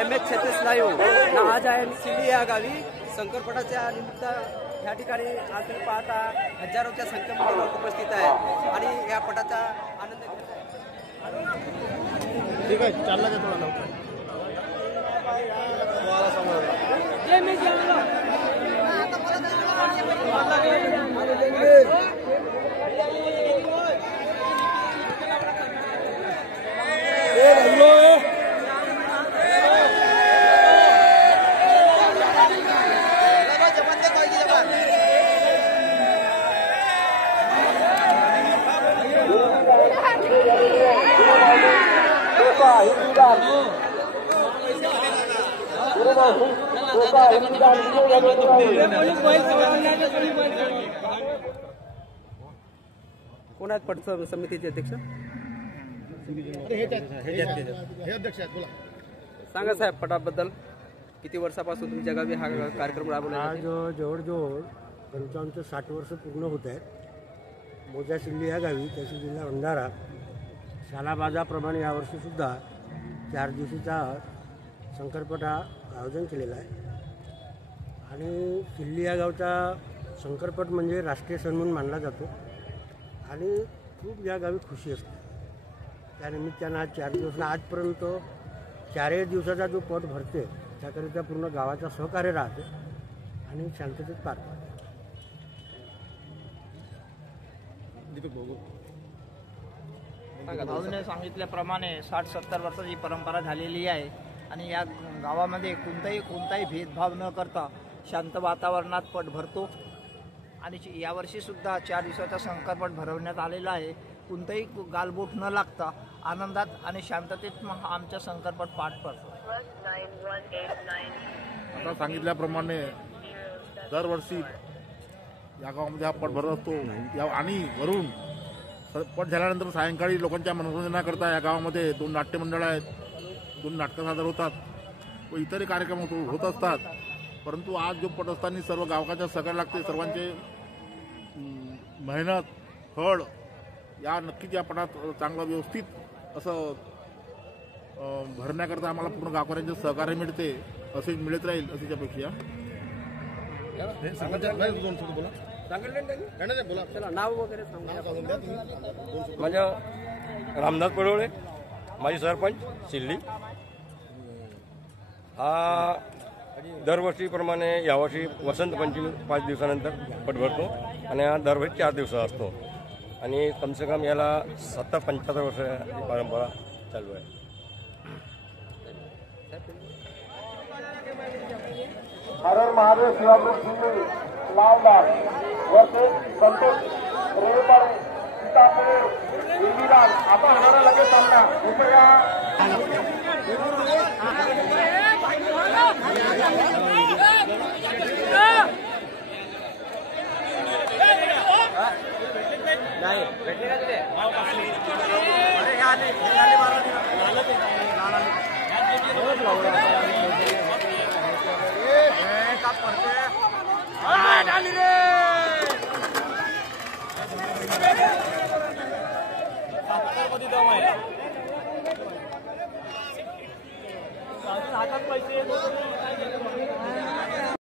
MH36 live आज आहे सिल्ली या गावी शंकरपटाच्या निमित्त या ठिकाणी आज तुम्ही पाहता हजारोच्या संख्येमध्ये लोक उपस्थित आहे आणि या पटाचा आनंद घेत आहे. ठीक आहे, चालला का थोडा लवकर कोण आहेत पट समितीचे अध्यक्ष? सांगा साहेब, पटाबद्दल किती वर्षापासून तुमच्या गावी हा कार्यक्रम राबवला? आज जवळजवळ 55-60 वर्ष पूर्ण होत आहेत. मोजा सिल्ली या गावी तहसील जिल्हा अंधारा शालाबाजाप्रमाणे यावर्षीसुद्धा 4 दिवशीचा शंकरपट हा आयोजन केलेला आहे. आणि सिल्ली या गावचा शंकरपट म्हणजे राष्ट्रीय सण म्हणून मानला जातो आणि खूप या गावी खुशी असते. त्यानिमित्तानं आज 4 दिवस आजपर्यंत 4 दिवसाचा जो पट भरते त्याकरिता पूर्ण गावाचा सहकार्य राहते आणि शांततेत पार पडते. भाऊने सांगितल्याप्रमाणे 60-70 वर्षाची परंपरा झालेली आहे आणि या गावामध्ये कोणताही भेदभाव न करता शांत वातावरणात पट भरतो. आणि यावर्षी सुद्धा 4 दिवसाचा शंकरपट भरवण्यात आलेला आहे. कोणताही गालबोट न लागता आनंदात आणि शांततेत आमचा शंकरपट पार पडतो. आता सांगितल्याप्रमाणे दरवर्षी या गावामध्ये हा पट भरत असतो. आणि वरून पट झाल्यानंतर सायंकाळी लोकांच्या मनोरंजनाकरता या गावामध्ये 2 नाट्यमंडळ आहेत, 2 नाटकं सादर होतात व इतरही कार्यक्रम होत असतात. परंतु आज जो पट असताना सर्व गावकाच्या सहकार्य लागते. सर्वांचे मेहनत फळ या नक्कीच या पटात चांगलं व्यवस्थित असं भरण्याकरता आम्हाला पूर्ण गावकऱ्यांचे सहकार्य मिळते, असे मिळत राहील अशी अपेक्षा. नाव वगैरे माझं रामनाथ पडोळे, माजी सरपंच सिल्ली. हा दरवर्षीप्रमाणे यावर्षी वसंत पंचमी 5 दिवसानंतर पट भरतो आणि हा दरवर्षी 4 दिवस असतो आणि कमसे कम याला 70-75 वर्षाची परंपरा चालू आहे. हर महादेव शिवाजी शिंदे लावला वर्षे संतोष रेवपाळे सीतापुरे देवीलाल आता होणारा लगेच चालला दुसऱ्या नाही भेटले का तिथे? हातात पैसे